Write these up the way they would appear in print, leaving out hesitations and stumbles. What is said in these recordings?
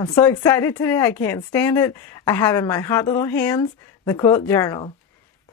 I'm so excited today, I can't stand it. I have in my hot little hands the Quilt Journal.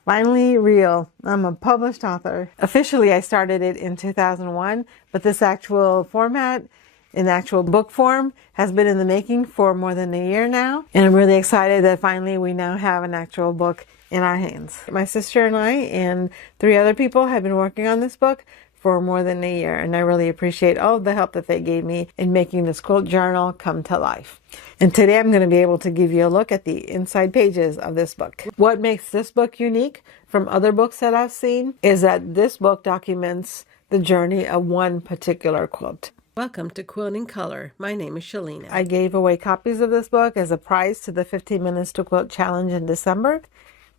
Finally real. I'm a published author. Officially, I started it in 2001, but this actual format in actual book form has been in the making for more than a year now. And I'm really excited that finally we now have an actual book in our hands. My sister and I and 3 other people have been working on this book for more than a year, and I really appreciate all of the help that they gave me in making this quilt journal come to life. And today I'm going to be able to give you a look at the inside pages of this book. What makes this book unique from other books that I've seen is that this book documents the journey of one particular quilt. Welcome to Quilting Color. My name is Shalina. I gave away copies of this book as a prize to the 15 Minutes to Quilt Challenge in December.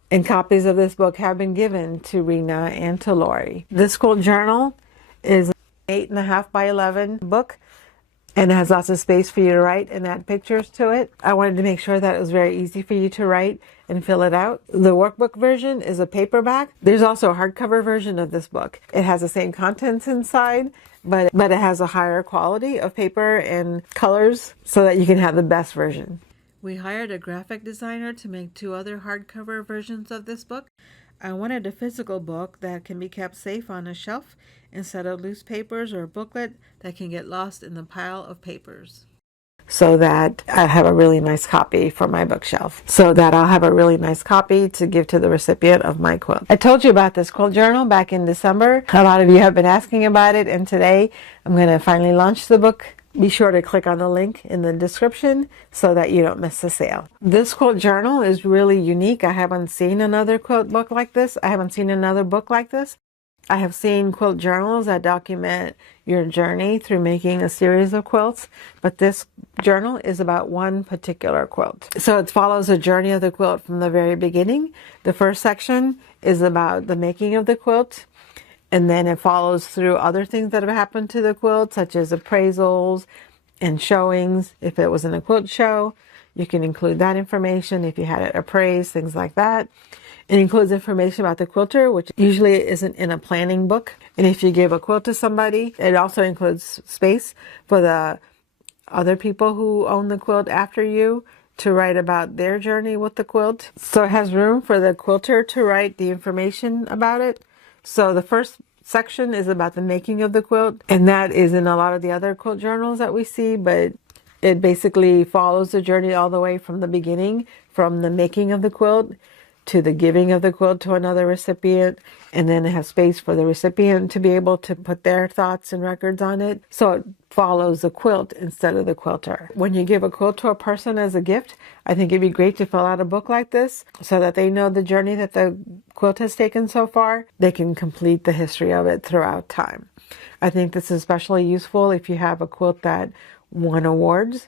And copies of this book have been given to Rena and to Lori. This quilt journal is an 8.5 by 11 book, and it has lots of space for you to write and add pictures to it. I wanted to make sure that it was very easy for you to write and fill it out. The workbook version is a paperback. There's also a hardcover version of this book. It has the same contents inside, but it has a higher quality of paper and colors so that you can have the best version. We hired a graphic designer to make 2 other hardcover versions of this book. I wanted a physical book that can be kept safe on a shelf instead of loose papers or a booklet that can get lost in the pile of papers. So that I have a really nice copy for my bookshelf. So that I'll have a really nice copy to give to the recipient of my quilt. I told you about this quilt journal back in December. A lot of you have been asking about it, and today I'm going to finally launch the book. Be sure to click on the link in the description so that you don't miss the sale. This quilt journal is really unique. I haven't seen another quilt book like this. I haven't seen another book like this. I have seen quilt journals that document your journey through making a series of quilts, but this journal is about one particular quilt. So it follows the journey of the quilt from the very beginning. The first section is about the making of the quilt. And then it follows through other things that have happened to the quilt, such as appraisals and showings. If it was in a quilt show, you can include that information. If you had it appraised, things like that. It includes information about the quilter, which usually isn't in a planning book. And if you give a quilt to somebody, it also includes space for the other people who own the quilt after you to write about their journey with the quilt. So it has room for the quilter to write the information about it. So the first section is about the making of the quilt, and that is in a lot of the other quilt journals that we see, but it basically follows the journey all the way from the beginning, from the making of the quilt to the giving of the quilt to another recipient, and then it has space for the recipient to be able to put their thoughts and records on it. So it follows the quilt instead of the quilter. When you give a quilt to a person as a gift, I think it'd be great to fill out a book like this so that they know the journey that the quilt has taken so far. They can complete the history of it throughout time. I think this is especially useful if you have a quilt that won awards,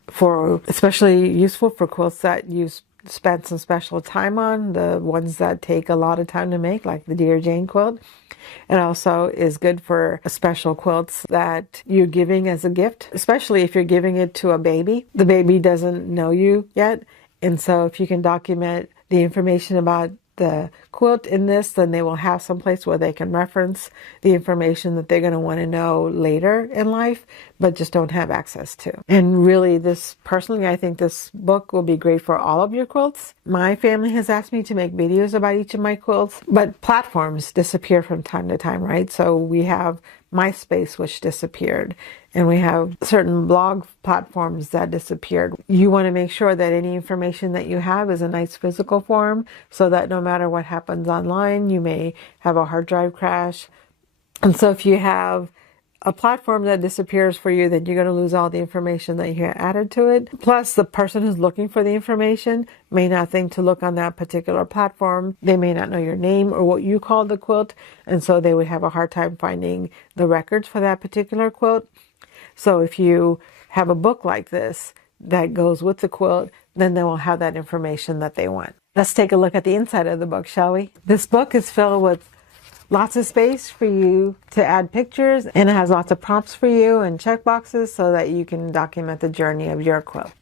especially useful for quilts that you spent some special time on, the ones that take a lot of time to make, like the Dear Jane quilt. It also is good for special quilts that you're giving as a gift, especially if you're giving it to a baby. The baby doesn't know you yet, and so if you can document the information about the quilt in this, then they will have some place where they can reference the information that they're going to want to know later in life, but just don't have access to. And really, personally, I think this book will be great for all of your quilts. My family has asked me to make videos about each of my quilts, but platforms disappear from time to time, right? So we have MySpace, which disappeared, and we have certain blog platforms that disappeared. You want to make sure that any information that you have is a nice physical form so that no matter what happens online, you may have a hard drive crash. And so if you have a platform that disappears for you, then you're going to lose all the information that you added to it. Plus, the person who's looking for the information may not think to look on that particular platform. They may not know your name or what you call the quilt, and so they would have a hard time finding the records for that particular quilt. So if you have a book like this that goes with the quilt, then they will have that information that they want. Let's take a look at the inside of the book, shall we? This book is filled with lots of space for you to add pictures, and it has lots of prompts for you and check boxes so that you can document the journey of your quilt.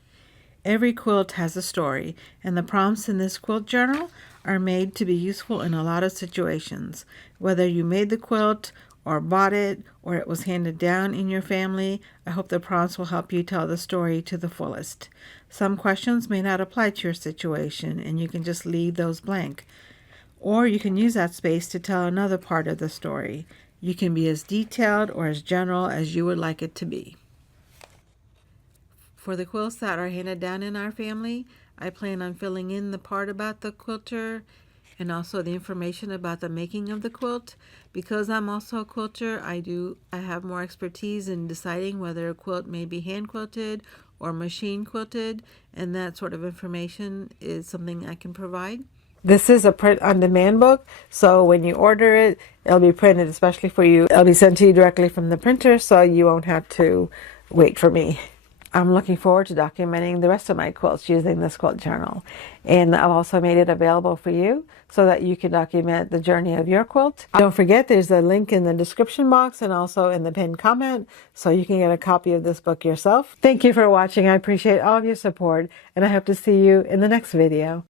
Every quilt has a story, and the prompts in this quilt journal are made to be useful in a lot of situations. Whether you made the quilt or bought it, or it was handed down in your family, I hope the prompts will help you tell the story to the fullest. Some questions may not apply to your situation, and you can just leave those blank. Or you can use that space to tell another part of the story. You can be as detailed or as general as you would like it to be. For the quilts that are handed down in our family, I plan on filling in the part about the quilter and also the information about the making of the quilt. Because I'm also a quilter, I have more expertise in deciding whether a quilt may be hand quilted or machine quilted, and that sort of information is something I can provide. This is a print-on-demand book, so when you order it, it'll be printed especially for you. It'll be sent to you directly from the printer, so you won't have to wait for me. I'm looking forward to documenting the rest of my quilts using this quilt journal. And I've also made it available for you so that you can document the journey of your quilt. Don't forget, there's a link in the description box and also in the pinned comment so you can get a copy of this book yourself. Thank you for watching. I appreciate all of your support, and I hope to see you in the next video.